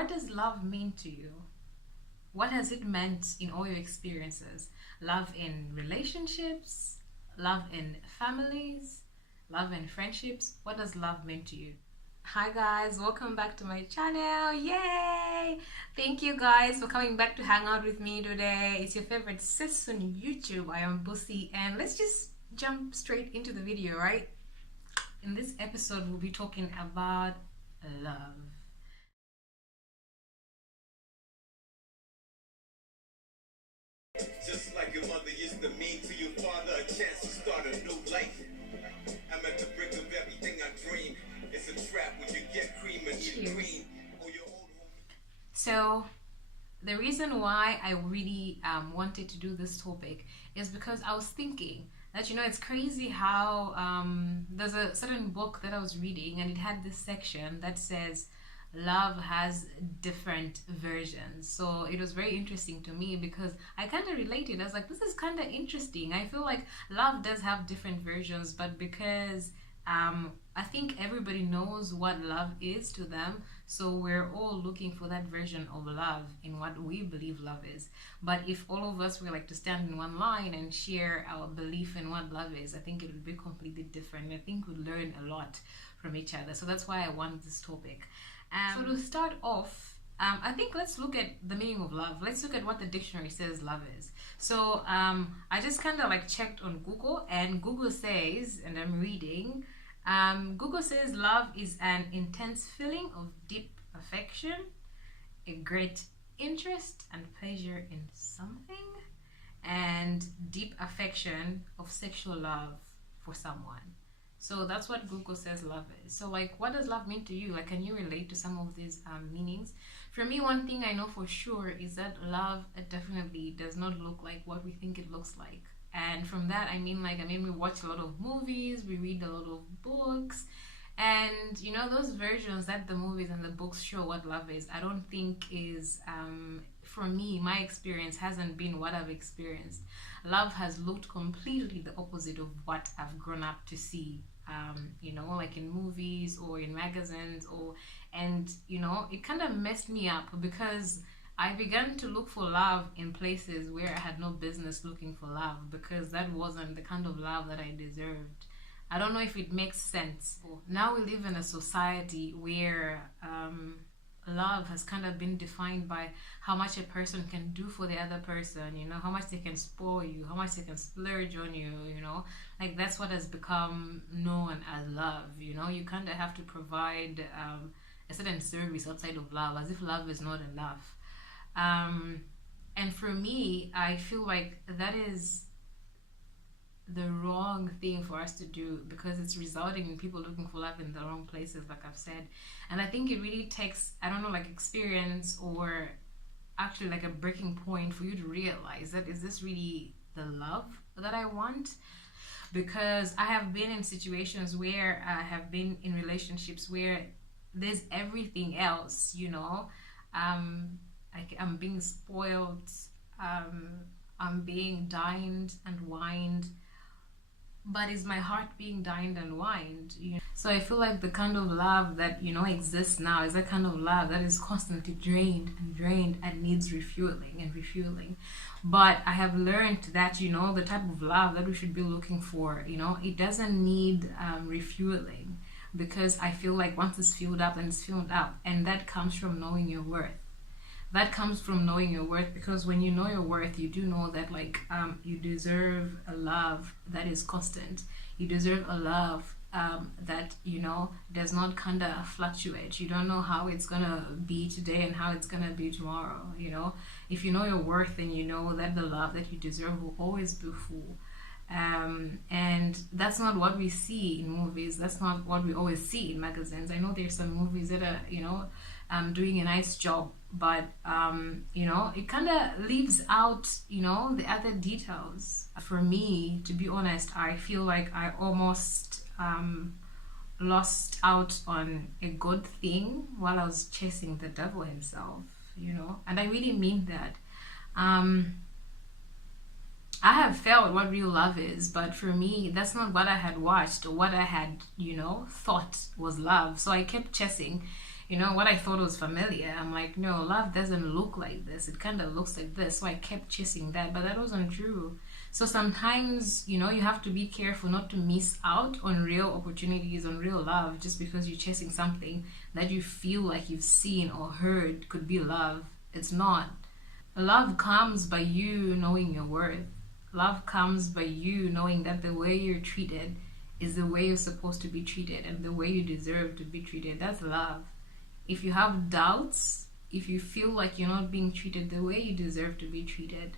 What does love mean to you? What has it meant in all your experiences? Love in relationships, love in families, love in friendships. What does love mean to you? Hi guys, welcome back to my channel. Yay! Thank you guys for coming back to hang out with me today. It's your favorite sis on YouTube. I am Boosie, and let's just jump straight into the video, right? In this episode, we'll be talking about love. Just like your mother used to mean to your father, a chance to start a new life. I'm at the brink of everything I dream. It's a trap when you get cream and you green. So the reason why I really wanted to do this topic is because I was thinking that, it's crazy how there's a certain book that I was reading, and it had this section that says love has different versions. So it was very interesting to me because I kind of related. I was like, this is kind of interesting. I feel like love does have different versions, but because I think everybody knows what love is to them, so we're all looking for that version of love in what we believe love is. But if all of us were like to stand in one line and share our belief in what love is, I think it would be completely different. I think we'd learn a lot from each other. So that's why I wanted this topic. So to start off, I think let's look at the meaning of love. Let's look at what the dictionary says love is. So I just kind of like checked on Google, and Google says, and I'm reading, Google says love is an intense feeling of deep affection, a great interest and pleasure in something, and deep affection of sexual love for someone. So that's what Google says love is. So like, what does love mean to you? Like, can you relate to some of these meanings? For me, one thing I know for sure is that love definitely does not look like what we think it looks like. And from that, I mean, we watch a lot of movies, we read a lot of books, and those versions that the movies and the books show what love is, I don't think is, for me, my experience hasn't been what I've experienced. Love has looked completely the opposite of what I've grown up to see, like in movies or in magazines, and it kind of messed me up because I began to look for love in places where I had no business looking for love, because that wasn't the kind of love that I deserved. I don't know if it makes sense. Now we live in a society where love has kind of been defined by how much a person can do for the other person, how much they can spoil you, how much they can splurge on you, like that's what has become known as love. You kind of have to provide a certain service outside of love, as if love is not enough. And for me, I feel like that is the wrong thing for us to do, because it's resulting in people looking for love in the wrong places, like I've said. And I think it really takes, I don't know, like experience or actually like a breaking point for you to realize that, is this really the love that I want? Because I have been in situations where I have been in relationships where there's everything else, I'm being spoiled, I'm being dined and wined, but is my heart being dined and wined? So I feel like the kind of love that exists now is that kind of love that is constantly drained and drained and needs refueling and refueling. But I have learned that the type of love that we should be looking for, it doesn't need refueling, because I feel like once it's filled up, then it's filled up, and that comes from knowing your worth. That comes from knowing your worth, because when you know your worth, you do know that you deserve a love that is constant. You deserve a love that does not kind of fluctuate. You don't know how it's gonna be today and how it's gonna be tomorrow. If you know your worth, then you know that the love that you deserve will always be full. And that's not what we see in movies. That's not what we always see in magazines. I know there's some movies that are doing a nice job, but it kind of leaves out the other details. For me, to be honest, I feel like I almost lost out on a good thing while I was chasing the devil himself, and I really mean that. I have felt what real love is, but for me, that's not what I had watched or what I had, thought was love. So I kept chasing, you know, what I thought was familiar. I'm like, no, love doesn't look like this. It kind of looks like this. So I kept chasing that, but that wasn't true. So sometimes, you know, you have to be careful not to miss out on real opportunities, on real love, just because you're chasing something that you feel like you've seen or heard could be love. It's not. Love comes by you knowing your worth. Love comes by you knowing that the way you're treated is the way you're supposed to be treated and the way you deserve to be treated. That's love. If you have doubts, if you feel like you're not being treated the way you deserve to be treated,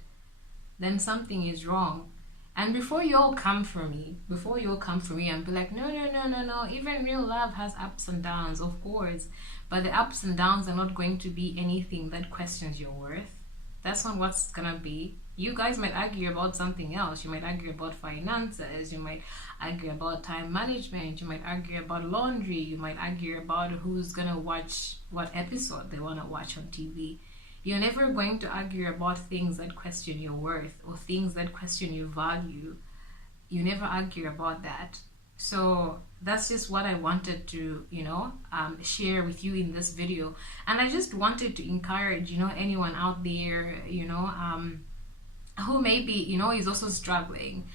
then something is wrong. And before you all come for me, and be like, no, even real love has ups and downs, of course. But the ups and downs are not going to be anything that questions your worth. That's not what's gonna be. You guys might argue about something else. You might argue about finances. You might argue about time management. You might argue about laundry. You might argue about who's gonna watch what episode they wanna watch on TV. You're never going to argue about things that question your worth or things that question your value. You never argue about that. So that's just what I wanted to, share with you in this video. And I just wanted to encourage, anyone out there, who maybe, is also struggling.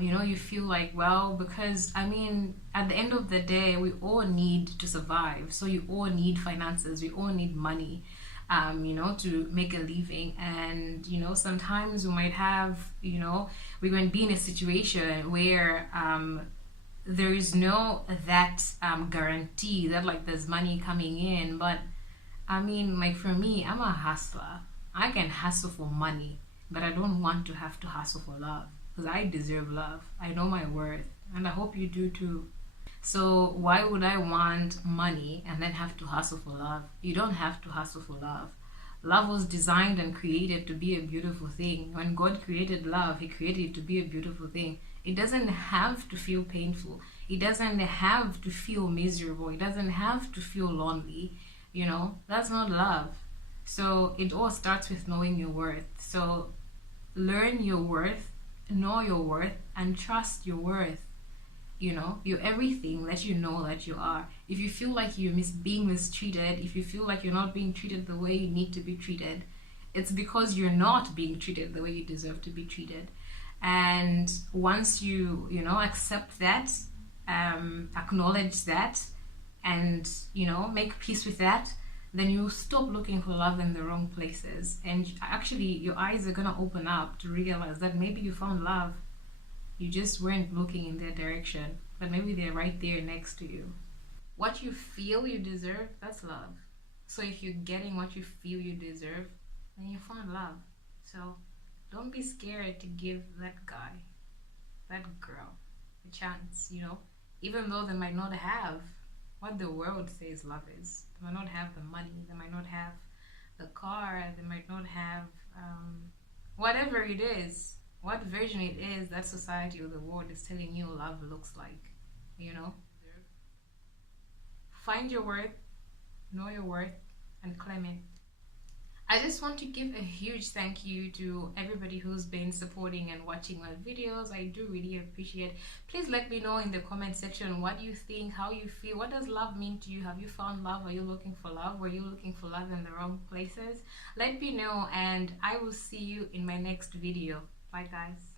You feel like, well, because, at the end of the day, we all need to survive. So you all need finances. We all need money. To make a living. And, sometimes we might have, we're going to be in a situation where there is no that guarantee that like there's money coming in. But for me, I'm a hustler. I can hustle for money, but I don't want to have to hustle for love, because I deserve love. I know my worth, and I hope you do too. So why would I want money and then have to hustle for love? You don't have to hustle for love. Love was designed and created to be a beautiful thing. When God created love, He created it to be a beautiful thing. It doesn't have to feel painful. It doesn't have to feel miserable. It doesn't have to feel lonely. That's not love. So it all starts with knowing your worth. So learn your worth, know your worth, and trust your worth. You're everything that you know that you are. If you feel like you're being mistreated, if you feel like you're not being treated the way you need to be treated, it's because you're not being treated the way you deserve to be treated. And once you accept that, acknowledge that, and make peace with that, then you stop looking for love in the wrong places. And actually your eyes are gonna open up to realize that maybe you found love. You just weren't looking in their direction, but maybe they're right there next to you. What you feel you deserve, that's love. So if you're getting what you feel you deserve, then you found love. So don't be scared to give that guy, that girl, a chance, even though they might not have what the world says love is. They might not have the money, they might not have the car, they might not have whatever it is. What version it is that society or the world is telling you love looks like, Find your worth, know your worth, and claim it. I just want to give a huge thank you to everybody who's been supporting and watching my videos. I do really appreciate it. Please let me know in the comment section what you think, how you feel. What does love mean to you? Have you found love? Are you looking for love? Were you looking for love in the wrong places? Let me know, and I will see you in my next video. Bye guys.